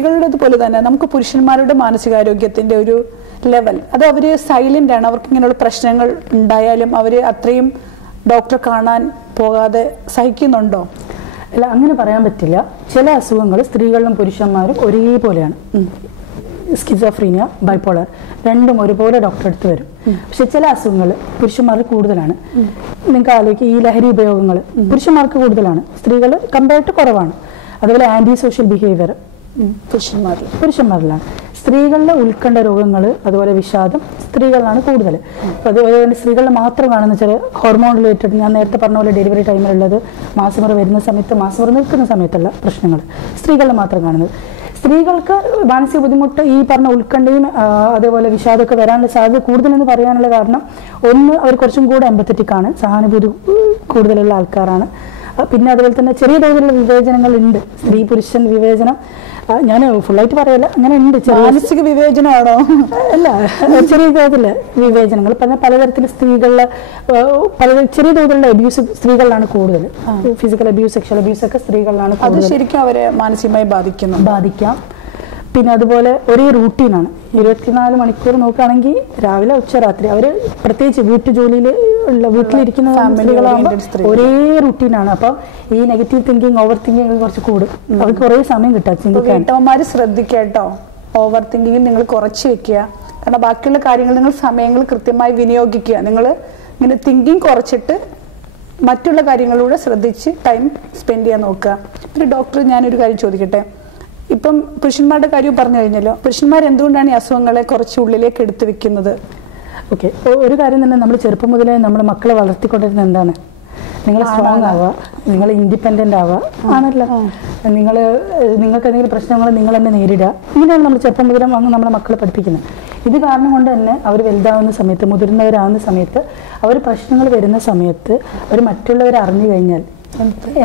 സ്ത്രീകളുടേതുപോലെ തന്നെ നമുക്ക് പുരുഷന്മാരുടെ മാനസികാരോഗ്യത്തിന്റെ ഒരു ലെവൽ അത് അവര് സൈലന്റ് ആണ്. അവർക്ക് ഇങ്ങനെയുള്ള പ്രശ്നങ്ങൾ ഉണ്ടായാലും അവര് അത്രയും ഡോക്ടറെ കാണാൻ പോകാതെ സഹിക്കുന്നുണ്ടോ? അല്ല, അങ്ങനെ പറയാൻ പറ്റില്ല. ചില അസുഖങ്ങൾ സ്ത്രീകളിലും പുരുഷന്മാരും ഒരേപോലെയാണ്. സ്കിസോഫ്രീനിയ, ബൈപ്പോളർ രണ്ടും ഒരുപോലെ ഡോക്ടറെ അടുത്ത് വരും. പക്ഷെ ചില അസുഖങ്ങൾ പുരുഷന്മാർക്ക് കൂടുതലാണ്. നിങ്ങൾക്ക് ആലോചിക്കുക, ഈ ലഹരി ഉപയോഗങ്ങൾ പുരുഷന്മാർക്ക് കൂടുതലാണ്, സ്ത്രീകൾ കമ്പയർഡ് കുറവാണ്. അതുപോലെ ആന്റി സോഷ്യൽ ബിഹേവിയർ പുരുഷന്മാരിലാണ്. സ്ത്രീകളിലെ ഉത്കണ്ഠ രോഗങ്ങൾ, അതുപോലെ വിഷാദം സ്ത്രീകളിലാണ് കൂടുതൽ. അതുപോലെ സ്ത്രീകളിൽ മാത്രം കാണുന്ന ചില ഹോർമോൺ റിലേറ്റഡ്, ഞാൻ നേരത്തെ പറഞ്ഞ പോലെ ഡെലിവറി ടൈമിലുള്ളത്, മാസമുറ വരുന്ന സമയത്ത്, മാസമുറ നിൽക്കുന്ന സമയത്തുള്ള പ്രശ്നങ്ങൾ സ്ത്രീകളിൽ മാത്രം കാണുന്നത്. സ്ത്രീകൾക്ക് മാനസിക ബുദ്ധിമുട്ട്, ഈ പറഞ്ഞ ഉത്കണ്ഠയും അതേപോലെ വിഷാദമൊക്കെ വരാനുള്ള സാധ്യത കൂടുതലെന്ന് പറയാനുള്ള കാരണം, ഒന്ന്, അവർ കുറച്ചും കൂടെ എമ്പത്തറ്റിക് ആണ്, സഹാനുഭൂതി കൂടുതലുള്ള ആൾക്കാരാണ്. പിന്നെ അതുപോലെ തന്നെ ചെറിയ തോതിലുള്ള വിവേചനങ്ങൾ ഉണ്ട്. സ്ത്രീ പുരുഷൻ വിവേചനം ഞാൻ ഫുള്ളായിട്ട് പറയല്ല, അങ്ങനെ ഉണ്ട്. മാനസിക വിവേചനമാണോ? അല്ല, ചെറിയ തോതില് വിവേചനങ്ങൾ പലതരത്തിൽ സ്ത്രീകളിലെ ചെറിയ തോതിലുള്ള അബ്യൂസ് സ്ത്രീകളിലാണ് കൂടുതൽ. ഫിസിക്കൽ അബ്യൂസ്, സെക്ഷൽ അബ്യൂസ് ഒക്കെ സ്ത്രീകളിലാണ് കൂടുതൽ. ശരിക്കും അവരെ മാനസികമായി ബാധിക്കാം. പിന്നെ അതുപോലെ ഒരേ റൂട്ടീനാണ്. 24 മണിക്കൂർ നോക്കുകയാണെങ്കിൽ രാവിലെ ഉച്ച രാത്രി അവർ പ്രത്യേകിച്ച് വീട്ടിലിരിക്കുന്ന സ്ത്രീകളാകുമ്പോൾ ഒരേ റൂട്ടീനാണ്. അപ്പൊ ഈ നെഗറ്റീവ് തിങ്കിങ്, ഓവർ തിങ്കിങ് കുറച്ച് കൂടും. അവർക്ക് കുറേ സമയം കിട്ടാം. വീട്ടമ്മമാര് ശ്രദ്ധിക്കട്ടോ, ഓവർ തിങ്കിങ് നിങ്ങൾ കുറച്ച് വെക്കുക. കാരണം ബാക്കിയുള്ള കാര്യങ്ങൾ നിങ്ങൾ സമയങ്ങൾ കൃത്യമായി വിനിയോഗിക്കുക. നിങ്ങൾ ഇങ്ങനെ തിങ്കിങ് കുറച്ചിട്ട് മറ്റുള്ള കാര്യങ്ങളിലൂടെ ശ്രദ്ധിച്ച് ടൈം സ്പെൻഡ് ചെയ്യാൻ നോക്കുക. പിന്നെ ഡോക്ടർ, ഞാനൊരു കാര്യം ചോദിക്കട്ടെ. ഇപ്പം പുരുഷന്മാരുടെ കാര്യം പറഞ്ഞു കഴിഞ്ഞല്ലോ, പുരുഷന്മാർ എന്തുകൊണ്ടാണ് ഈ അസുഖങ്ങളെ കുറച്ച് ഉള്ളിലേക്ക് എടുത്തു വെക്കുന്നത്? ഓക്കെ, ഒരു കാര്യം തന്നെ, നമ്മൾ ചെറുപ്പം മുതലേ നമ്മൾ മക്കളെ വളർത്തിക്കൊണ്ടിരുന്നത് എന്താണ്? നിങ്ങൾ സ്ട്രോങ് ആവുക, നിങ്ങൾ ഇൻഡിപെൻഡന്റ് ആവുക ആണല്ലോ. നിങ്ങൾക്ക് എന്തെങ്കിലും പ്രശ്നങ്ങൾ നിങ്ങൾ തന്നെ നേരിടുക, ഇങ്ങനെയാണ് നമ്മൾ ചെറുപ്പം മുതലേ നമ്മുടെ മക്കളെ പഠിപ്പിക്കുന്നത്. ഇത് കാരണം കൊണ്ട് തന്നെ അവർ വലുതാവുന്ന സമയത്ത്, മുതിർന്നവരാകുന്ന സമയത്ത്, അവർ പ്രശ്നങ്ങൾ വരുന്ന സമയത്ത് അവർ മറ്റുള്ളവരെ അറിഞ്ഞു കഴിഞ്ഞാൽ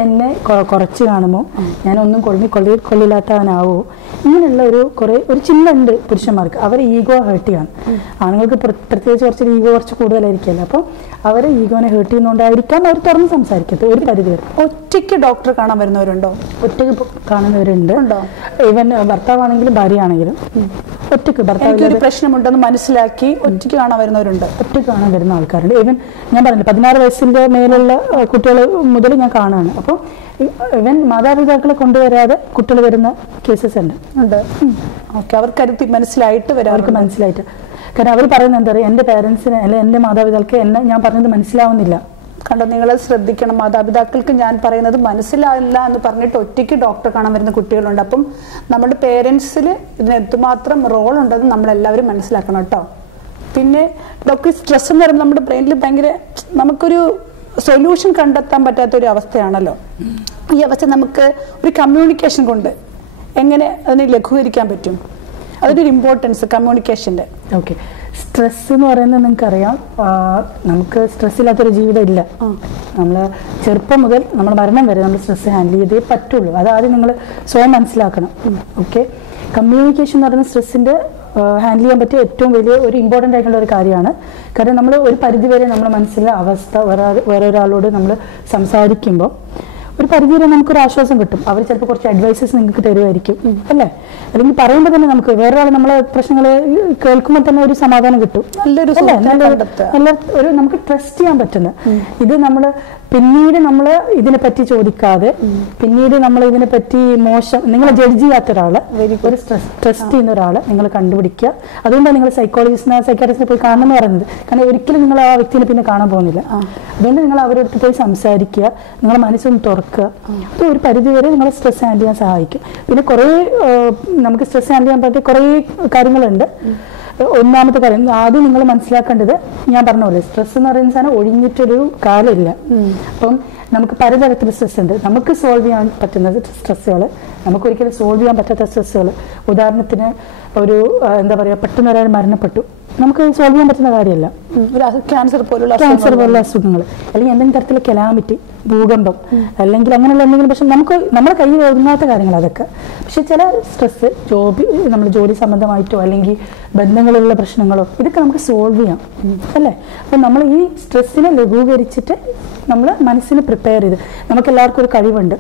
എന്നെ കുറച്ച് കാണുമോ, ഞാനൊന്നും കൊള്ളില്ലാത്തവനാവോ, ഇങ്ങനെയുള്ള ഒരു ചിന്തയുണ്ട് പുരുഷന്മാർക്ക്. അവർ ഈഗോ ഹേർട്ട് ചെയ്യാണ്. ആണുങ്ങൾക്ക് പ്രത്യേകിച്ച് കുറച്ച് ഈഗോ കുറച്ച് കൂടുതലായിരിക്കുമല്ലോ. അപ്പം അവരെ ഈഗോനെ ഹേർട്ട് ചെയ്യുന്നതുകൊണ്ടായിരിക്കാം അവർ തുറന്ന് സംസാരിക്കരുത്. ഒരു പരിധി വരെ ഒറ്റയ്ക്ക് ഡോക്ടറെ കാണാൻ വരുന്നവരുണ്ടോ? ഒറ്റയ്ക്ക് കാണുന്നവരുണ്ട്. ഈവൻ ഭർത്താവാണെങ്കിലും ഭാര്യയാണെങ്കിലും ഒറ്റയ്ക്ക്, ഭർത്താവ് പ്രശ്നമുണ്ടെന്ന് മനസ്സിലാക്കി ഒറ്റയ്ക്ക് കാണാൻ വരുന്നവരുണ്ട്. ഒറ്റയ്ക്ക് കാണാൻ വരുന്ന ആൾക്കാരുണ്ട്. ഈവൻ ഞാൻ പറഞ്ഞില്ല, 16 വയസ്സിന്റെ മേലുള്ള കുട്ടികൾ മുതൽ ഞാൻ കാണാണ്. അപ്പോൾ ഇവൻ മാതാപിതാക്കളെ കൊണ്ടുവരാതെ കുട്ടികൾ വരുന്ന കേസസ് ഉണ്ട്. അവർക്ക് മനസ്സിലായിട്ട് കാരണം അവർ പറയുന്നത് എന്താ പറയുക, എൻ്റെ പേരൻസിന് അല്ലെങ്കിൽ എൻ്റെ മാതാപിതാക്കൾക്ക് എന്നെ ഞാൻ പറഞ്ഞത് മനസ്സിലാവുന്നില്ല. കണ്ടോ, നിങ്ങൾ ശ്രദ്ധിക്കണം. മാതാപിതാക്കൾക്ക് ഞാൻ പറയുന്നത് മനസ്സിലാവില്ല എന്ന് പറഞ്ഞിട്ട് ഒറ്റയ്ക്ക് ഡോക്ടറെ കാണാൻ വരുന്ന കുട്ടികളുണ്ട്. അപ്പം നമ്മുടെ പേരൻസിൽ ഇതിന് എന്തുമാത്രം റോൾ ഉണ്ടെന്ന് നമ്മളെല്ലാവരും മനസ്സിലാക്കണം കേട്ടോ. പിന്നെ ഡോക്ടർ, സ്ട്രെസ് എന്ന് പറയുമ്പോൾ നമ്മുടെ ബ്രെയിനിൽ ഭയങ്കര, നമുക്കൊരു സൊല്യൂഷൻ കണ്ടെത്താൻ പറ്റാത്ത ഒരു അവസ്ഥയാണല്ലോ. ഈ അവസ്ഥ നമുക്ക് ഒരു കമ്മ്യൂണിക്കേഷൻ കൊണ്ട് എങ്ങനെ അതിനെ ലഘൂകരിക്കാൻ പറ്റും? അതിനൊരു ഇമ്പോർട്ടൻസ് കമ്മ്യൂണിക്കേഷന്റെ. ഓക്കെ, സ്ട്രെസ് എന്ന് പറയുന്നത് നിങ്ങൾക്കറിയാം, നമുക്ക് സ്ട്രെസ് ഇല്ലാത്തൊരു ജീവിതം ഇല്ല. നമ്മൾ ചെറുപ്പം മുതൽ നമ്മൾ മരണം വരെ നമ്മൾ സ്ട്രെസ് ഹാൻഡിൽ ചെയ്തേ പറ്റുള്ളൂ. അതാദ്യം നിങ്ങൾ സ്വയം മനസ്സിലാക്കണം. ഓക്കെ, കമ്മ്യൂണിക്കേഷൻ എന്ന് പറയുന്ന സ്ട്രെസ്സിന്റെ ഹാൻഡിൽ ചെയ്യാൻ പറ്റിയ ഏറ്റവും വലിയ ഒരു ഇമ്പോർട്ടൻ്റ് ആയിട്ടുള്ള ഒരു കാര്യമാണ്. കാരണം നമ്മൾ ഒരു പരിധിവരെ നമ്മുടെ മനസ്സിലെ അവസ്ഥ വേറൊരാളോട് നമ്മൾ സംസാരിക്കുമ്പോൾ ഒരു പരിധിവരെ നമുക്കൊരു ആശ്വാസം കിട്ടും. അവർ ചിലപ്പോൾ കുറച്ച് അഡ്വൈസസ് നിങ്ങൾക്ക് തരുമായിരിക്കും, അല്ലേ? അല്ലെങ്കിൽ പറയുമ്പോൾ തന്നെ നമുക്ക് വേറൊരാൾ നമ്മളെ പ്രശ്നങ്ങൾ കേൾക്കുമ്പോൾ തന്നെ ഒരു സമാധാനം കിട്ടും. ഒരു നമുക്ക് ട്രസ്റ്റ് ചെയ്യാൻ പറ്റുന്ന ഇത് നമ്മൾ പിന്നീട് നമ്മൾ ഇതിനെപ്പറ്റി ചോദിക്കാതെ, പിന്നീട് നമ്മൾ ഇതിനെപ്പറ്റി നിങ്ങളെ ജഡ്ജ് ചെയ്യാത്ത ഒരാളെ, ഒരു ട്രസ്റ്റ് ചെയ്യുന്ന ഒരാളെ നിങ്ങൾ കണ്ടുപിടിക്കുക. അതുകൊണ്ടാണ് നിങ്ങൾ സൈക്കാട്രിസ്റ്റിനെ പോയി കാണണം എന്ന് പറയുന്നത്. കാരണം ഒരിക്കലും നിങ്ങൾ ആ വ്യക്തിനെ പിന്നെ കാണാൻ പോകുന്നില്ല. അതുകൊണ്ട് നിങ്ങൾ അവരടുത്ത് പോയി സംസാരിക്കുക, നിങ്ങളെ മനസ്സൊന്ന് തുറക്കുക. അത് ഒരു പരിധിവരെ നിങ്ങളെ സ്ട്രെസ് ഹാൻഡിൽ ചെയ്യാൻ സഹായിക്കും. പിന്നെ കുറേ നമുക്ക് സ്ട്രെസ് ഹാൻഡിൽ ചെയ്യാൻ പറ്റിയ കുറേ കാര്യങ്ങളുണ്ട്. ഒന്നാമത്തെ കാര്യം, ആദ്യം നിങ്ങൾ മനസ്സിലാക്കേണ്ടത്, ഞാൻ പറഞ്ഞ പോലെ സ്ട്രെസ് എന്ന് പറയുന്ന സാധനം ഒഴിഞ്ഞിട്ടൊരു കാലമില്ല. അപ്പം നമുക്ക് പലതരത്തിൽ സ്ട്രെസ് ഉണ്ട്. നമുക്ക് സോൾവ് ചെയ്യാൻ പറ്റുന്ന സ്ട്രെസ്സുകൾ, നമുക്കൊരിക്കലും സോൾവ് ചെയ്യാൻ പറ്റാത്ത സ്ട്രെസ്സുകൾ. ഉദാഹരണത്തിന് ഒരു എന്താ പറയുക, പെട്ടെന്ന് ഒരാൾ മരണപ്പെട്ടു, നമുക്ക് സോൾവ് ചെയ്യാൻ പറ്റുന്ന കാര്യമല്ല. ക്യാൻസർ പോലുള്ള അസുഖങ്ങൾ, അല്ലെങ്കിൽ എന്തെങ്കിലും തരത്തിലുള്ള കെലാമിറ്റി, ഭൂകമ്പം, അല്ലെങ്കിൽ അങ്ങനെയുള്ള എന്തെങ്കിലും പ്രശ്നം നമ്മളെ കയ്യിൽ ഒതുങ്ങാത്ത കാര്യങ്ങൾ അതൊക്കെ. പക്ഷെ ചില സ്ട്രെസ് നമ്മൾ ജോലി സംബന്ധമായിട്ടോ അല്ലെങ്കിൽ ബന്ധങ്ങളുള്ള പ്രശ്നങ്ങളോ ഇതൊക്കെ നമുക്ക് സോൾവ് ചെയ്യാം, അല്ലേ? അപ്പം നമ്മൾ ഈ സ്ട്രെസ്സിനെ ലഘൂകരിച്ചിട്ട് നമ്മൾ മനസ്സിന് പ്രിപ്പയർ ചെയ്ത്, നമുക്ക് എല്ലാവർക്കും ഒരു കഴിവുണ്ട്,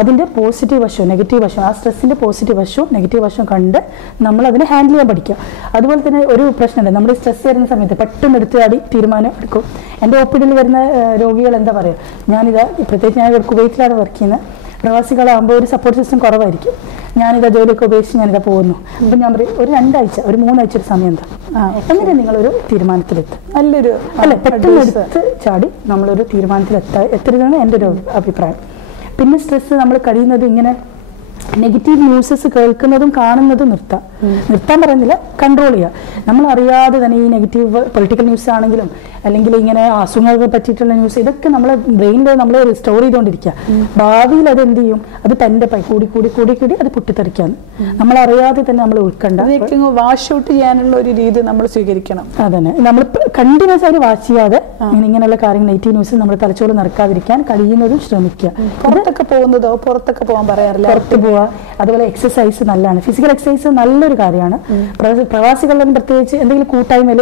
അതിൻ്റെ പോസിറ്റീവ് വശവും നെഗറ്റീവ് വശവും, ആ സ്ട്രെസ്സിൻ്റെ പോസിറ്റീവ് വശവും നെഗറ്റീവ് വശവും കണ്ട് നമ്മൾ അതിനെ ഹാൻഡിൽ ചെയ്യാൻ പഠിക്കുക. അതുപോലെ തന്നെ ഒരു പ്രശ്നമുണ്ട്, നമ്മൾ സ്ട്രെസ് വരുന്ന സമയത്ത് പെട്ടെന്ന് എടുത്ത് ചാടി തീരുമാനം എടുക്കും. എൻ്റെ ഒപ്പിഡിൽ വരുന്ന രോഗികൾ എന്താ പറയുക, ഞാനിതാ പ്രത്യേകിച്ച് ഞാൻ കുവൈറ്റിലാണ് വർക്ക് ചെയ്യുന്നത്, പ്രവാസികളാകുമ്പോൾ ഒരു സപ്പോർട്ട് സിസ്റ്റം കുറവായിരിക്കും. ഞാനിതാ ജോലിയൊക്കെ ഉപേക്ഷിച്ച് ഞാനിതാ പോകുന്നു. അപ്പം ഞാൻ പറയും ഒരു 2 ആഴ്ച ഒരു 3 ആഴ്ച ഒരു സമയം എന്താ, എന്നിട്ട് നിങ്ങളൊരു തീരുമാനത്തിലെത്തും. നല്ലൊരു അല്ലെ, പെട്ടെന്ന് എടുത്ത് ചാടി നമ്മളൊരു എത്തരുതെന്ന് എൻ്റെ ഒരു അഭിപ്രായം. പിന്നെ സ്ട്രെസ് നമ്മൾ കഴിയുന്നത് ഇങ്ങനെ നെഗറ്റീവ് ന്യൂസസ് കേൾക്കുന്നതും കാണുന്നതും നിർത്താൻ പറയുന്നില്ല, കൺട്രോൾ ചെയ്യുക. നമ്മൾ അറിയാതെ തന്നെ ഈ നെഗറ്റീവ് പൊളിറ്റിക്കൽ ന്യൂസ് ആണെങ്കിലും അല്ലെങ്കിൽ ഇങ്ങനെ അസുഖങ്ങളെ പറ്റിയിട്ടുള്ള ന്യൂസ്, ഇതൊക്കെ നമ്മളെ ബ്രെയിനിൽ നമ്മൾ സ്റ്റോർ ചെയ്തുകൊണ്ടിരിക്കുക. ഭാവിയിൽ അത് എന്ത് ചെയ്യും, അത് തൻ്റെ കൂടി അത് പൊട്ടിത്തെറിക്കാന്ന് നമ്മൾ അറിയാതെ തന്നെ നമ്മൾ ഉൾക്കണ്ട വാഷ് ഔട്ട് ചെയ്യാനുള്ള ഒരു രീതി നമ്മൾ സ്വീകരിക്കണം. അതന്നെ, നമ്മൾ കണ്ടിന്യൂസ് ആയിട്ട് വാച്ച് ചെയ്യാതെ ഇങ്ങനെയുള്ള കാര്യങ്ങൾ നെഗറ്റീവ് ന്യൂസ് നമ്മൾ തലച്ചോറ് നടക്കാതിരിക്കാൻ കഴിയുന്നതും ശ്രമിക്കുക. പുറത്തൊക്കെ പോകാൻ പറയാറില്ല, പുറത്ത് പോവുക. അതുപോലെ എക്സസൈസ് നല്ലതാണ്, ഫിസിക്കൽ എക്സസൈസ് നല്ലൊരു കാര്യമാണ്. പ്രവാസികളിലും പ്രത്യേകിച്ച് എന്തെങ്കിലും കൂട്ടായ്മയിൽ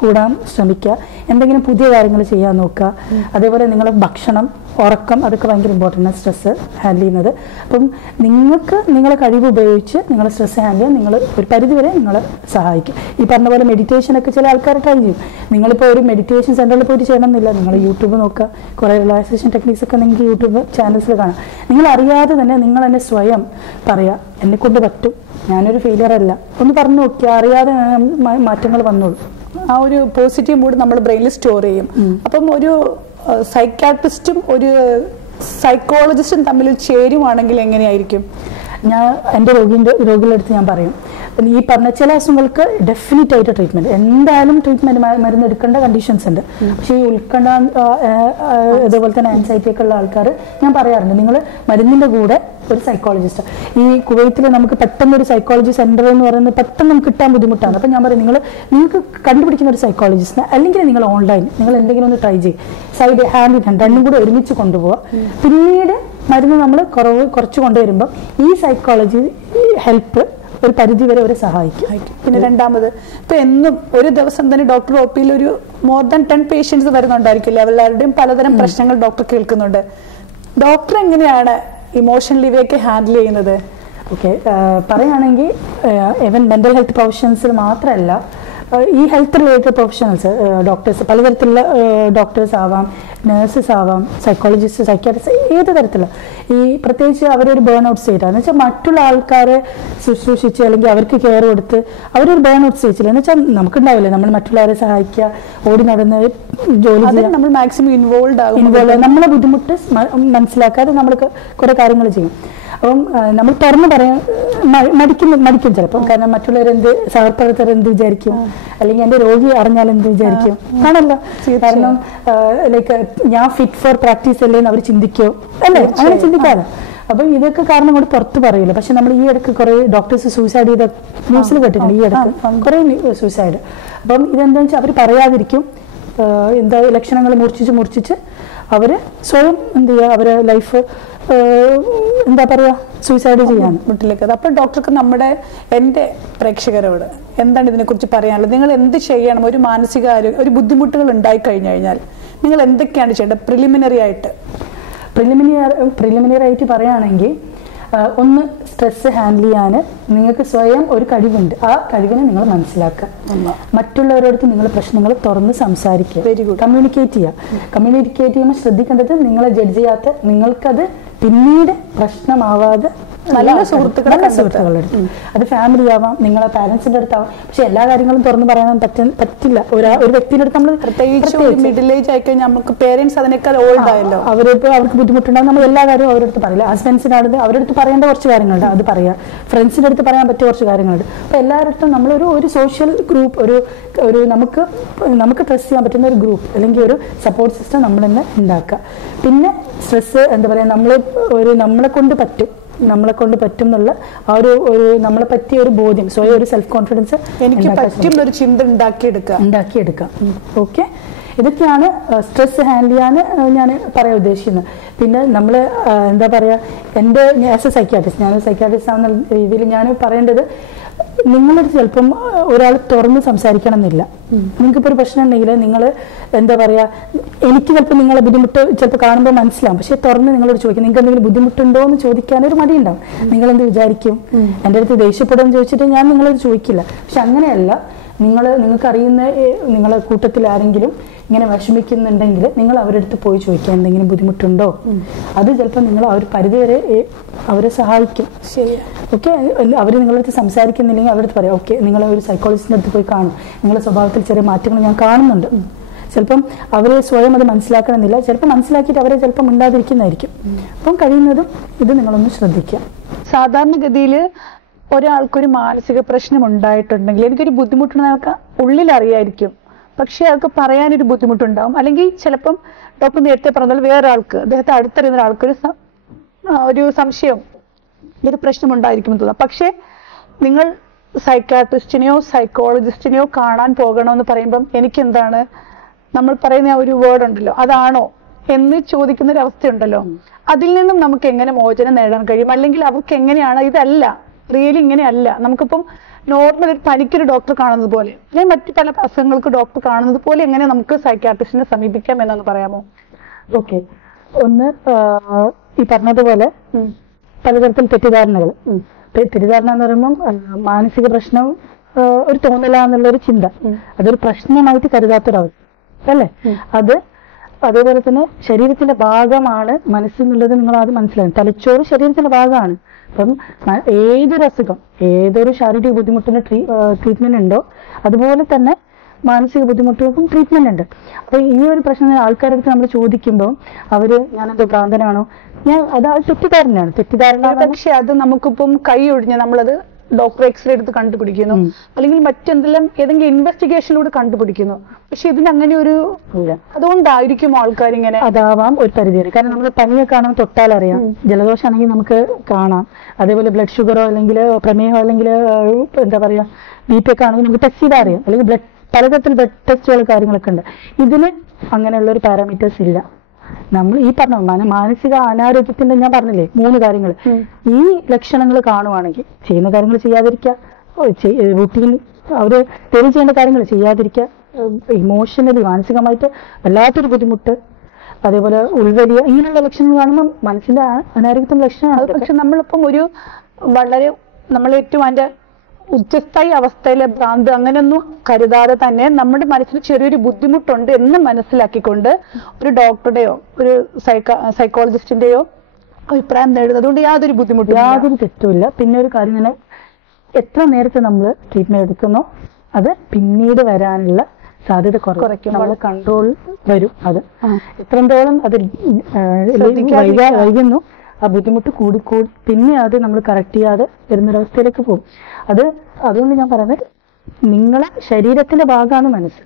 കൂടാൻ ശ്രമിക്കുക, എന്തെങ്കിലും പുതിയ കാര്യങ്ങൾ ചെയ്യാൻ നോക്കുക. അതേപോലെ നിങ്ങളുടെ ഭക്ഷണം, ഉറക്കം, അതൊക്കെ ഭയങ്കര ഇമ്പോർട്ടൻ്റ് ആണ് സ്ട്രെസ് ഹാൻഡിൽ ചെയ്യുന്നത്. അപ്പം നിങ്ങൾക്ക് നിങ്ങളെ കഴിവ് ഉപയോഗിച്ച് നിങ്ങളെ സ്ട്രെസ് ഹാൻഡിൽ ചെയ്യാൻ നിങ്ങൾ ഒരു പരിധിവരെ നിങ്ങളെ സഹായിക്കും. ഈ പറഞ്ഞ പോലെ മെഡിറ്റേഷനൊക്കെ ചില ആൾക്കാർ ട്രൈ ചെയ്യും. നിങ്ങളിപ്പോൾ ഒരു മെഡിറ്റേഷൻ സെൻ്ററിൽ പോയിട്ട് ചെയ്യണമെന്നില്ല, നിങ്ങൾ യൂട്യൂബ് നോക്കുക, കുറേ റിലാക്സേഷൻ ടെക്നിക്സ് ഒക്കെ നിങ്ങൾക്ക് യൂട്യൂബ് ചാനൽസിൽ കാണാം. നിങ്ങൾ അറിയാതെ തന്നെ നിങ്ങൾ തന്നെ സ്വയം പറയുക, എന്നെക്കൊണ്ട് പറ്റും, ഞാനൊരു ഫെയിലിയർ അല്ല, ഒന്ന് പറഞ്ഞു നോക്കിയാൽ അറിയാതെ മാറ്റങ്ങൾ വന്നോളൂ. ആ ഒരു പോസിറ്റീവ് മൂഡ് നമ്മൾ ബ്രെയിനിൽ സ്റ്റോർ ചെയ്യും. അപ്പം ഒരു സൈക്കാട്രിസ്റ്റും ഒരു സൈക്കോളജിസ്റ്റും തമ്മിൽ ചേരുവാണെങ്കിൽ എങ്ങനെയായിരിക്കും? ഞാൻ എൻ്റെ രോഗികളുടെ അടുത്ത് ഞാൻ പറയും, ഈ പറഞ്ഞ ചില അസുഖങ്ങൾക്ക് ഡെഫിനറ്റ് ആയിട്ട് ട്രീറ്റ്മെന്റ്, എന്തായാലും ട്രീറ്റ്മെന്റ് മരുന്ന് എടുക്കേണ്ട കണ്ടീഷൻസ് ഉണ്ട്. പക്ഷേ ഈ ഉത്കണ്ഠ അതുപോലെ തന്നെ ആൻസൈറ്റി ഒക്കെ ഉള്ള ആൾക്കാർ ഞാൻ പറയാറുണ്ട്, നിങ്ങൾ മരുന്നിന്റെ കൂടെ ഒരു സൈക്കോളജിസ്റ്റ്. ഈ കുവൈത്തിൽ നമുക്ക് പെട്ടെന്ന് ഒരു സൈക്കോളജി സെന്റർ എന്ന് പറയുന്നത് പെട്ടെന്ന് നമുക്ക് കിട്ടാൻ ബുദ്ധിമുട്ടാണ്. അപ്പം ഞാൻ പറയും, നിങ്ങൾക്ക് കണ്ടുപിടിക്കുന്ന ഒരു സൈക്കോളജിസ്റ്റിനെ, അല്ലെങ്കിൽ നിങ്ങൾ ഓൺലൈൻ നിങ്ങൾ എന്തെങ്കിലും ഒന്ന് ട്രൈ ചെയ്യും, സൈഡ് ഹാൻഡ് ഇൻ ഹാൻഡ് രണ്ടും കൂടെ ഒരുമിച്ച് കൊണ്ടുപോവുക. പിന്നീട് മരുന്ന് നമ്മൾ കുറച്ച് കൊണ്ടുവരുമ്പോൾ ഈ സൈക്കോളജി ഹെൽപ്പ് ഒരു പരിധി വരെ അവരെ സഹായിക്കും. പിന്നെ രണ്ടാമത്, ഇപ്പൊ എന്നും ഒരു ദിവസം തന്നെ ഡോക്ടർ ഒപിയിൽ ഒരു മോർ ദാൻ 10 പേഷ്യൻസ് വരുന്നുണ്ടായിരിക്കില്ല, എല്ലാവരുടെയും പലതരം പ്രശ്നങ്ങൾ ഡോക്ടർ കേൾക്കുന്നുണ്ട്. ഡോക്ടർ എങ്ങനെയാണ് ഇമോഷണലി ഇവയൊക്കെ ഹാൻഡിൽ ചെയ്യുന്നത്? ഓക്കെ, പറയുകയാണെങ്കിൽ ഈവൻ മെന്റൽ ഹെൽത്ത് പ്രൊഫഷൻസിൽ മാത്രമല്ല, ഈ ഹെൽത്ത് റിലേറ്റഡ് പ്രൊഫഷണൽസ്, ഡോക്ടേഴ്സ്, പലതരത്തിലുള്ള ഡോക്ടേഴ്സ് ആവാം, നഴ്സസ് ആവാം, സൈക്കോളജിസ്റ്റ്, സൈക്യാട്രിസ്റ്റ്, ഏത് തരത്തിലുള്ള ഈ പ്രത്യേകിച്ച് അവരൊരു ബേൺ ഔട്ട് സ്റ്റേറ്റ് ആണ്. എന്ന് വെച്ചാൽ മറ്റുള്ള ആൾക്കാരെ ശുശ്രൂഷിച്ച് അല്ലെങ്കിൽ അവർക്ക് കെയർ കൊടുത്ത് അവരൊരു ബേൺ ഔട്ട് സ്റ്റേജിൽ, എന്ന് വെച്ചാൽ നമുക്കുണ്ടാവില്ലേ, നമ്മൾ മറ്റുള്ളവരെ സഹായിക്കുക, ഓടി നടന്ന് ജോലി ചെയ്യാൻ നമ്മൾ മാക്സിമം ഇൻവോൾവ് ആകും, നമ്മളെ ബുദ്ധിമുട്ട് മനസ്സിലാക്കാതെ നമ്മൾ കുറെ കാര്യങ്ങൾ ചെയ്യും. അപ്പം നമ്മൾ തുറന്നു പറയാൻ മടിക്കും ചിലപ്പം, കാരണം മറ്റുള്ളവരെന്ത് സഹപ്രവർത്തകർ എന്ത് വിചാരിക്കും, അല്ലെങ്കിൽ എൻ്റെ രോഗി അറിഞ്ഞാൽ എന്ത് വിചാരിക്കും ആണല്ലോ. കാരണം ലൈക്ക് ഞാൻ ഫിറ്റ് ഫോർ പ്രാക്ടീസ് അല്ലേന്ന് അവർ ചിന്തിക്കോ, അല്ലേ, അങ്ങനെ ചിന്തിക്കാതെ. അപ്പം ഇതൊക്കെ കാരണം കൊണ്ട് പുറത്ത് പറയില്ല. പക്ഷെ നമ്മൾ ഈ ഇടയ്ക്ക് കുറെ ഡോക്ടേഴ്സ് സൂസൈഡ് ചെയ്ത ന്യൂസിൽ കേട്ടിട്ടുണ്ട്, ഈ ഇടയ്ക്ക് കുറെ സൂസൈഡ്. അപ്പം ഇതെന്താണെന്ന് വെച്ചാൽ അവർ പറയാതിരിക്കും, എന്താ ലക്ഷണങ്ങൾ മൂർച്ഛിച്ച് അവർ സ്വയം എന്ത് ചെയ്യുക, അവരെ ലൈഫ് എന്താ പറയുക, സൂസൈഡ് ചെയ്യാൻ വീട്ടിലേക്ക്. അപ്പോൾ ഡോക്ടർക്ക് എൻ്റെ പ്രേക്ഷകരോട് എന്താണ് ഇതിനെക്കുറിച്ച് പറയാനുള്ളത്? നിങ്ങൾ എന്ത് ചെയ്യണം? ഒരു മാനസികാരോഗ്യ ഒരു ബുദ്ധിമുട്ടുകൾ ഉണ്ടായി കഴിഞ്ഞാൽ നിങ്ങൾ എന്തൊക്കെയാണ് ചെയ്യേണ്ടത്? പ്രിലിമിനറി ആയിട്ട് പറയുകയാണെങ്കിൽ, ഒന്ന് സ്ട്രെസ് ഹാൻഡിൽ ചെയ്യാൻ നിങ്ങൾക്ക് സ്വയം ഒരു കഴിവുണ്ട്, ആ കഴിവിനെ നിങ്ങൾ മനസ്സിലാക്കുക. മറ്റുള്ളവരോടത്ത് നിങ്ങൾ പ്രശ്നങ്ങൾ തുറന്ന് സംസാരിക്കുക, കമ്മ്യൂണിക്കേറ്റ് ചെയ്യുമ്പോൾ ശ്രദ്ധിക്കേണ്ടത് നിങ്ങളെ ജഡ്ജ് ചെയ്യാത്ത, നിങ്ങൾക്കത് പിന്നീട് പ്രശ്നമാവാതെ നല്ല സുഹൃത്തുക്കളുടെ അടുത്ത്, അത് ഫാമിലി ആവാം, നിങ്ങളെ പാരന്റ്സിന്റെ അടുത്താവാം. പക്ഷെ എല്ലാ കാര്യങ്ങളും തുറന്ന് പറയാൻ പറ്റില്ല. ഒരു വ്യക്തിയുടെ അടുത്ത് നമ്മൾ പ്രത്യേകിച്ച് മിഡിൽ ഏജ് ആയി കഴിഞ്ഞാൽ നമുക്ക് പേരന്റ്സ് അതിനേക്കാൾ ഓൾഡ് ആയല്ലോ, അവർക്ക് ബുദ്ധിമുട്ടുണ്ടാകും. നമ്മൾ എല്ലാ കാര്യവും അവരുടെ അടുത്ത് പറയില്ല. ഹസ്ബൻഡ്സിനടുത്ത് അവരുടെ അടുത്ത് പറയേണ്ട കുറച്ച് കാര്യങ്ങളുണ്ട്, അത് പറയാം. ഫ്രണ്ട്സിന്റെ അടുത്ത് പറയാൻ പറ്റിയ കുറച്ച് കാര്യങ്ങളുണ്ട്. അപ്പൊ എല്ലാവരുടെ നമ്മൾ ഒരു സോഷ്യൽ ഗ്രൂപ്പ്, ഒരു നമുക്ക് ട്രസ്റ്റ് ചെയ്യാൻ പറ്റുന്ന ഒരു ഗ്രൂപ്പ് അല്ലെങ്കിൽ ഒരു സപ്പോർട്ട് സിസ്റ്റം നമ്മൾ തന്നെ ഉണ്ടാക്കുക. പിന്നെ സ്ട്രെസ് എന്താ പറയാ, നമ്മളെ കൊണ്ട് പറ്റും എന്നുള്ള ആ ഒരു നമ്മളെ പറ്റിയ ഒരു ബോധ്യം, സ്വയം ഒരു സെൽഫ് കോൺഫിഡൻസ് എനിക്ക് പറ്റും ഒരു ചിന്ത ഉണ്ടാക്കിയെടുക്കാം. ഓക്കെ, ഇതൊക്കെയാണ് സ്ട്രെസ് ഹാൻഡിൽ ചെയ്യാൻ ഞാൻ പറയാൻ ഉദ്ദേശിക്കുന്നത്. പിന്നെ നമ്മൾ എന്താ പറയുക, എൻ്റെ ആസ് എ സൈക്യാട്രിസ്റ്റ്, ഞാനൊരു സൈക്യാട്രിസ്റ്റ് ആവുന്ന രീതിയിൽ ഞാൻ പറയേണ്ടത്, നിങ്ങളൊരു ചിലപ്പം ഒരാൾ തുറന്ന് സംസാരിക്കണം എന്നില്ല. നിങ്ങൾക്കിപ്പോൾ ഒരു പ്രശ്നം ഉണ്ടെങ്കിൽ നിങ്ങൾ എന്താ പറയാ, എനിക്ക് ചിലപ്പോൾ നിങ്ങളെ ബുദ്ധിമുട്ട് ചിലപ്പോൾ കാണുമ്പോൾ മനസ്സിലാവും. പക്ഷെ തുറന്ന് നിങ്ങളോട് ചോദിക്കും, നിങ്ങൾക്ക് എന്തെങ്കിലും ബുദ്ധിമുട്ടുണ്ടോ എന്ന് ചോദിക്കാനൊരു മടിയുണ്ടാവും. നിങ്ങളെന്ത് വിചാരിക്കും, എൻ്റെ അടുത്ത് ദേഷ്യപ്പെടുമെന്ന് ചോദിച്ചിട്ട് ഞാൻ നിങ്ങളത് ചോദിക്കില്ല. പക്ഷെ അങ്ങനെയല്ല, നിങ്ങൾക്ക് അറിയുന്ന നിങ്ങളെ കൂട്ടത്തിൽ ആരെങ്കിലും ഇങ്ങനെ വിഷമിക്കുന്നുണ്ടെങ്കിൽ നിങ്ങൾ അവരുടെ അടുത്ത് പോയി ചോദിക്കുക, എന്തെങ്കിലും ബുദ്ധിമുട്ടുണ്ടോ. അത് ചിലപ്പോൾ നിങ്ങൾ ആ ഒരു പരിധിവരെ അവരെ സഹായിക്കും. ശരി, ഓക്കെ. അവർ നിങ്ങളടുത്ത് സംസാരിക്കുന്നില്ലെങ്കിൽ അവരുടെ അടുത്ത് പറയാം, ഓക്കെ നിങ്ങൾ ഒരു സൈക്കോളജിസ്റ്റിൻ്റെ അടുത്ത് പോയി കാണും, നിങ്ങളുടെ സ്വഭാവത്തിൽ ചെറിയ മാറ്റങ്ങൾ ഞാൻ കാണുന്നുണ്ട്. ചിലപ്പം അവരെ സ്വയം അത് മനസ്സിലാക്കണമെന്നില്ല, ചിലപ്പോൾ മനസ്സിലാക്കിയിട്ട് അവരെ ചിലപ്പം മിണ്ടാതിരിക്കുന്നതായിരിക്കും. അപ്പം കഴിയുന്നതും ഇത് നിങ്ങളൊന്ന് ശ്രദ്ധിക്കുക. സാധാരണഗതിയിൽ ഒരാൾക്കൊരു മാനസിക പ്രശ്നം ഉണ്ടായിട്ടുണ്ടെങ്കിൽ എനിക്കൊരു ബുദ്ധിമുട്ടുണ്ടെന്ന് അയാൾക്ക് ഉള്ളിൽ അറിയായിരിക്കും, പക്ഷെ അയാൾക്ക് പറയാനൊരു ബുദ്ധിമുട്ടുണ്ടാവും. അല്ലെങ്കിൽ ചിലപ്പം ഡോക്ടർ നേരത്തെ പറഞ്ഞാൽ വേറെ ആൾക്ക്, അദ്ദേഹത്തെ അടുത്തറിയുന്ന ഒരാൾക്കൊരു ഒരു സംശയം, ഒരു പ്രശ്നം ഉണ്ടായിരിക്കും തോന്നാം. പക്ഷെ നിങ്ങൾ സൈക്കാട്രിസ്റ്റിനെയോ സൈക്കോളജിസ്റ്റിനെയോ കാണാൻ പോകണമെന്ന് പറയുമ്പം എനിക്കെന്താണ് നമ്മൾ പറയുന്ന ഒരു വേർഡ് ഉണ്ടല്ലോ, അതാണോ എന്ന് ചോദിക്കുന്ന ഒരു അവസ്ഥയുണ്ടല്ലോ. അതിൽ നിന്നും നമുക്ക് എങ്ങനെ മോചനം നേടാൻ കഴിയും? അല്ലെങ്കിൽ അവർക്ക് എങ്ങനെയാണ് ഇതല്ല റിയലി ഇങ്ങനെയല്ല, നമുക്കിപ്പം നോർമൽ ഒരു പനിക്കൊരു ഡോക്ടർ കാണുന്നത് പോലെ അല്ലെങ്കിൽ മറ്റു പല അസുഖങ്ങൾക്ക് ഡോക്ടർ കാണുന്നത് പോലെ എങ്ങനെ നമുക്ക് സൈക്കാട്രിസ്റ്റിനെ സമീപിക്കാം എന്നൊന്ന് പറയാമോ? ഓക്കെ. ഒന്ന് ഈ പറഞ്ഞതുപോലെ പലതരത്തിൽ തെറ്റിദ്ധാരണകൾ. തെറ്റിദ്ധാരണ എന്ന് പറയുമ്പോൾ മാനസിക പ്രശ്നം ഒരു തോന്നലാന്നുള്ളൊരു ചിന്ത, അതൊരു പ്രശ്നമായിട്ട് കരുതാത്തൊരവസ്ഥ അല്ലേ. അതേപോലെ തന്നെ ശരീരത്തിന്റെ ഭാഗമാണ് മനസ്സെന്നുള്ളത് നിങ്ങൾ ആദ്യം മനസ്സിലാക്കും. തലച്ചോറ് ശരീരത്തിന്റെ ഭാഗമാണ്. അപ്പം ഏതൊരു അസുഖം, ഏതൊരു ശാരീരിക ബുദ്ധിമുട്ടിന് ട്രീറ്റ്മെന്റ് ഉണ്ടോ അതുപോലെ തന്നെ മാനസിക ബുദ്ധിമുട്ടുകൾക്കും ട്രീറ്റ്മെന്റ് ഉണ്ട്. അപ്പൊ ഈ ഒരു പ്രശ്നം ആൾക്കാരുടെ അടുത്ത് നമ്മൾ ചോദിക്കുമ്പോൾ അവര് ഞാനെന്തോ ഭ്രാന്തനാണോ, അത് തെറ്റിദ്ധാരണയാണ്. പക്ഷെ അത് നമുക്കിപ്പം കൈ ഒഴിഞ്ഞ് നമ്മളത് ഡോക്ടർ എക്സ്റേ എടുത്ത് കണ്ടുപിടിക്കുന്നു, അല്ലെങ്കിൽ മറ്റെന്തെല്ലാം ഏതെങ്കിലും ഇൻവെസ്റ്റിഗേഷനിലൂടെ കണ്ടുപിടിക്കുന്നു. പക്ഷെ ഇതിന് അങ്ങനെ ഒരു അതുകൊണ്ടായിരിക്കും ആൾക്കാരിങ്ങനെ. അതാവാം ഒരു പരിധി. കാരണം നമുക്ക് പനിയൊക്കെ ആണെങ്കിൽ തൊട്ടാലറിയാം, ജലദോഷം ആണെങ്കിൽ നമുക്ക് കാണാം. അതേപോലെ ബ്ലഡ് ഷുഗറോ അല്ലെങ്കിൽ പ്രമേഹോ അല്ലെങ്കിൽ എന്താ പറയാ BP ഒക്കെ ആണെങ്കിൽ നമുക്ക് ടെസ്റ്റ് ചെയ്താൽ അറിയാം. അല്ലെങ്കിൽ പലതരത്തിൽ ബ്ലഡ് ടെസ്റ്റുകൾ കാര്യങ്ങളൊക്കെ ഉണ്ട്. ഇതിന് അങ്ങനെയുള്ള ഒരു പാരാമീറ്റേഴ്സ് ഇല്ല. നമ്മൾ ഈ പറഞ്ഞ മാനസിക അനാരോഗ്യത്തിന്റെ ഞാൻ പറഞ്ഞില്ലേ 3 കാര്യങ്ങൾ, ഈ ലക്ഷണങ്ങൾ കാണുവാണെങ്കിൽ ചെയ്യുന്ന കാര്യങ്ങൾ ചെയ്യാതിരിക്കുക, റൂട്ടീൻ അവര് ചെയ്യേണ്ട കാര്യങ്ങൾ ചെയ്യാതിരിക്കുക, ഇമോഷണലി മാനസികമായിട്ട് വല്ലാത്തൊരു ബുദ്ധിമുട്ട്, അതേപോലെ ഉൾവലിയ, ഇങ്ങനെയുള്ള ലക്ഷണങ്ങൾ കാണുമ്പോൾ മനസ്സിന്റെ അനാരോഗ്യത്തിന്റെ ലക്ഷണമാണ്. പക്ഷെ നമ്മളിപ്പം ഒരു വളരെ നമ്മൾ ഏറ്റവും അതിന്റെ ഉച്ചസ്ഥായി അവസ്ഥയിലെ ഭ്രാന്ത് അങ്ങനെയൊന്നും കരുതാതെ തന്നെ നമ്മുടെ മനസ്സിൽ ചെറിയൊരു ബുദ്ധിമുട്ടുണ്ട് എന്ന് മനസ്സിലാക്കിക്കൊണ്ട് ഒരു ഡോക്ടറുടെയോ ഒരു സൈക്കോളജിസ്റ്റിന്റെയോ അഭിപ്രായം നേടുന്നത് അതുകൊണ്ട് യാതൊരു ബുദ്ധിമുട്ടും യാതൊരു തെറ്റുമില്ല. പിന്നെ ഒരു കാര്യം തന്നെ, എത്ര നേരത്തെ നമ്മൾ ട്രീറ്റ്മെന്റ് എടുക്കുന്നോ അത് പിന്നീട് വരാനുള്ള സാധ്യത കുറയ്ക്കും, നമ്മൾ കൺട്രോൾ വരും. അത് എത്രത്തോളം അത് വൈകുന്നു ആ ബുദ്ധിമുട്ട് കൂടിക്കൂടി പിന്നെ അത് നമ്മൾ കറക്റ്റ് ചെയ്യാതെ വരുന്നൊരവസ്ഥയിലേക്ക് പോകും. അതുകൊണ്ട് ഞാൻ പറയുന്നത് നിങ്ങളെ ശരീരത്തിന്റെ ഭാഗമാണ് മനസ്സ്,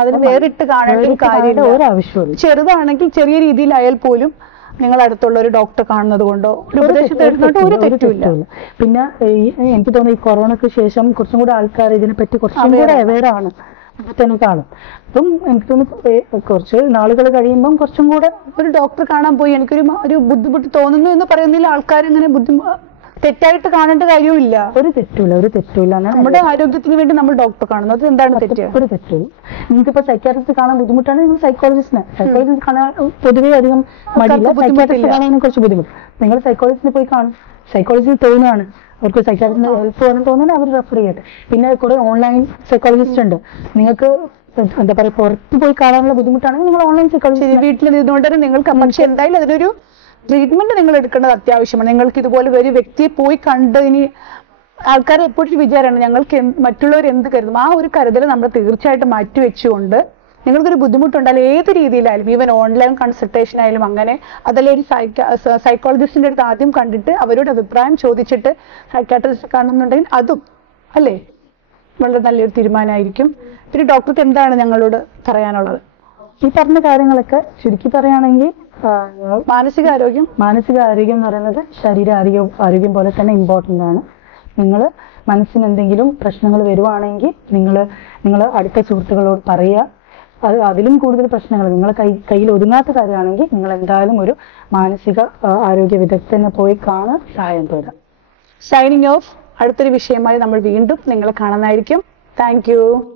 അതിന് വേറിട്ട് കാണേണ്ട കാര്യമില്ല, ഒരാവശ്യമില്ല. ചെറുതാണെങ്കിൽ ചെറിയ രീതിയിലായാൽ പോലും നിങ്ങൾ അടുത്തുള്ള ഒരു ഡോക്ടറെ കാണുന്നത് കൊണ്ടോ ഒരു ഉപദേശം തരുന്നോണ്ടോ ഒരു തെറ്റുമില്ല. പിന്നെ എനിക്ക് തോന്നുന്നു ഈ കൊറോണയ്ക്ക് ശേഷം കുറച്ചും കൂടെ ആൾക്കാർ ഇതിനെപ്പറ്റി കുറച്ചും കൂടെ അവെയർ ആണ് തന്നെ കാണും. അപ്പം എനിക്ക് തോന്നുന്നു കുറച്ച് നാളുകൾ കഴിയുമ്പം കുറച്ചും കൂടെ ഒരു ഡോക്ടർ കാണാൻ പോയി എനിക്കൊരു ബുദ്ധിമുട്ട് തോന്നുന്നു എന്ന് പറയുന്നതിൽ ആൾക്കാർ ഇങ്ങനെ തെറ്റായിട്ട് കാണേണ്ട കാര്യമില്ല. ഒരു തെറ്റുമില്ല. നമ്മുടെ ആരോഗ്യത്തിന് വേണ്ടി നമ്മൾ ഡോക്ടറെ കാണുന്നത് എന്താണ് തെറ്റ്? ഒരു തെറ്റില്ല. നിങ്ങൾക്കിപ്പോ സൈക്കാട്രിസ്റ്റ് കാണാൻ ബുദ്ധിമുട്ടാണ്, നിങ്ങൾ സൈക്കോളജിസ്റ്റ് കാണാൻ പൊതുവെ അധികം മടിയില്ല. സൈക്കാട്രിസ്റ്റ് കാണാൻ കുറച്ച് ബുദ്ധിമുട്ട്, നിങ്ങൾ സൈക്കോളജിസ്റ്റിനെ പോയി കാണും. സൈക്കോളജിസ്റ്റ് തോന്നുകയാണ് അവർക്ക് സൈക്കാട്രിസ്റ്റിന് ഹെൽപ്പ് വേണം തോന്നുന്നത് അവർ റെഫർ ചെയ്യട്ടെ. പിന്നെ കുറെ ഓൺലൈൻ സൈക്കോളജിസ്റ്റ് ഉണ്ട്. നിങ്ങൾക്ക് എന്താ പറയാ പുറത്ത് പോയി കാണാനുള്ള ബുദ്ധിമുട്ടാണെങ്കിൽ നിങ്ങൾ ഓൺലൈൻ സൈക്കോളജി വീട്ടിൽ നിന്നുകൊണ്ട് നിങ്ങൾക്ക്, പക്ഷെ എന്തായാലും അതിനൊരു ട്രീറ്റ്മെന്റ് നിങ്ങൾ എടുക്കേണ്ടത് അത്യാവശ്യമാണ്. നിങ്ങൾക്ക് ഇതുപോലെ ഒരു വ്യക്തിയെ പോയി കണ്ട് ഇനി ആൾക്കാർ എപ്പോഴും വിചാരമാണ് ഞങ്ങൾക്ക് മറ്റുള്ളവർ എന്ത് കരുതും, ആ ഒരു കരുതൽ നമ്മൾ തീർച്ചയായിട്ടും മാറ്റിവെച്ചുകൊണ്ട് നിങ്ങൾക്കൊരു ബുദ്ധിമുട്ടുണ്ടായാലും ഏത് രീതിയിലായാലും ഈവൻ ഓൺലൈൻ കൺസൾട്ടേഷൻ ആയാലും അങ്ങനെ അതല്ല ഒരു സൈക്കോളജിസ്റ്റിന്റെ അടുത്ത് ആദ്യം കണ്ടിട്ട് അവരോട് അഭിപ്രായം ചോദിച്ചിട്ട് സൈക്കാട്രിസ്റ്റ് കാണുന്നുണ്ടെങ്കിൽ അതും അല്ലേ വളരെ നല്ലൊരു തീരുമാനമായിരിക്കും. പിന്നെ ഡോക്ടർക്ക് എന്താണ് ഞങ്ങളോട് പറയാനുള്ളത്? ഈ പറഞ്ഞ കാര്യങ്ങളൊക്കെ ചുരുക്കി പറയുകയാണെങ്കിൽ മാനസികാരോഗ്യം എന്ന് പറയുന്നത് ആരോഗ്യം പോലെ തന്നെ ഇമ്പോർട്ടൻ്റ് ആണ്. നിങ്ങൾ മനസ്സിന് എന്തെങ്കിലും പ്രശ്നങ്ങൾ വരുവാണെങ്കിൽ നിങ്ങൾ അടുത്ത സുഹൃത്തുക്കളോട് പറയുക. അതിലും കൂടുതൽ പ്രശ്നങ്ങൾ നിങ്ങളെ കയ്യിൽ ഒതുങ്ങാത്ത കാര്യമാണെങ്കിൽ നിങ്ങൾ എന്തായാലും ഒരു മാനസിക ആരോഗ്യ വിദഗ്ധനെ പോയി കാണാൻ സഹായം തരാം. സൈനിങ് ഓഫ് അടുത്തൊരു വിഷയമായി നമ്മൾ വീണ്ടും നിങ്ങളെ കാണുന്നതായിരിക്കും. Thank you.